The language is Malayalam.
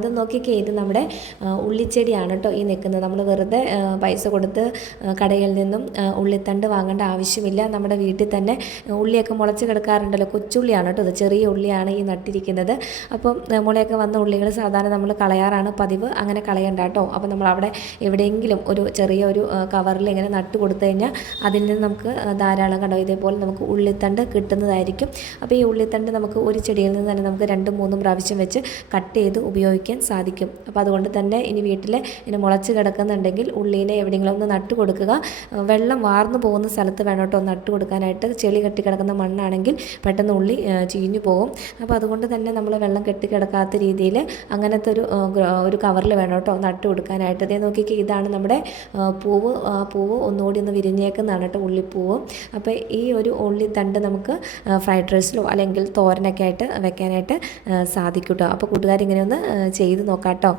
അത് നോക്കിക്കേ ഇത് നമ്മുടെ ഉള്ളിച്ചെടിയാണ് കേട്ടോ ഈ നിൽക്കുന്നത്. നമ്മൾ വെറുതെ പൈസ കൊടുത്ത് കടയിൽ നിന്നും ഉള്ളിത്തണ്ട് വാങ്ങേണ്ട ആവശ്യമില്ല. നമ്മുടെ വീട്ടിൽ തന്നെ ഉള്ളിയൊക്കെ മുളച്ച് കിടക്കാറുണ്ടല്ലോ. കൊച്ചുള്ളിയാണ് കേട്ടോ ഇത്. ചെറിയ ഉള്ളിയാണ് ഈ നട്ടിരിക്കുന്നത്. അപ്പം മുളയൊക്കെ വന്ന ഉള്ളികൾ സാധാരണ നമ്മൾ കളയാറാണ് പതിവ്. അങ്ങനെ കളയണ്ട കേട്ടോ. അപ്പോൾ നമ്മൾ അവിടെ എവിടെയെങ്കിലും ഒരു ചെറിയ ഒരു കവറിൽ ഇങ്ങനെ നട്ട് കൊടുത്തു കഴിഞ്ഞാൽ അതിൽ നിന്ന് നമുക്ക് ധാരാളം കണ്ടോ ഇതേപോലെ നമുക്ക് ഉള്ളിത്തണ്ട് കിട്ടുന്നതായിരിക്കും. അപ്പോൾ ഈ ഉള്ളിത്തണ്ട് നമുക്ക് ഒരു ചെടിയിൽ നിന്ന് തന്നെ നമുക്ക് രണ്ടും മൂന്നും പ്രാവശ്യം വെച്ച് കട്ട് ചെയ്ത് ഉപയോഗിക്കാം. ഉപയോഗിക്കാൻ സാധിക്കും. അപ്പോൾ അതുകൊണ്ട് തന്നെ ഇനി വീട്ടിൽ ഇനി മുളച്ച് കിടക്കുന്നുണ്ടെങ്കിൽ ഉള്ളീനെ എവിടെയെങ്കിലും ഒന്ന് നട്ട് കൊടുക്കുക. വെള്ളം വാർന്നു പോകുന്ന സ്ഥലത്ത് വേണം കേട്ടോ നട്ട് കൊടുക്കാനായിട്ട്. ചെളി കെട്ടി കിടക്കുന്ന മണ്ണാണെങ്കിൽ പെട്ടെന്ന് ഉള്ളി ചീഞ്ഞു പോകും. അപ്പോൾ അതുകൊണ്ട് തന്നെ നമ്മൾ വെള്ളം കെട്ടി കിടക്കാത്ത രീതിയിൽ അങ്ങനത്തെ ഒരു ഒരു കവറിൽ വേണം കേട്ടോ നട്ട് കൊടുക്കാനായിട്ട്. അതേ നോക്കിക്കേ ഇതാണ് നമ്മുടെ പൂവ്. പൂവ് ഒന്നുകൂടി ഒന്ന് വിരിഞ്ഞേക്കുന്നതാണ് കേട്ടോ ഉള്ളിപ്പൂവ്. അപ്പോൾ ഈ ഒരു ഉള്ളി തണ്ട് നമുക്ക് ഫ്രൈഡ് റൈസിലോ അല്ലെങ്കിൽ തോരനൊക്കെ ആയിട്ട് വെക്കാനായിട്ട് സാധിക്കും കേട്ടോ. അപ്പോൾ കൂട്ടുകാരിങ്ങനെ ഒന്ന് ചെയ്ത് നോക്കാം കേട്ടോ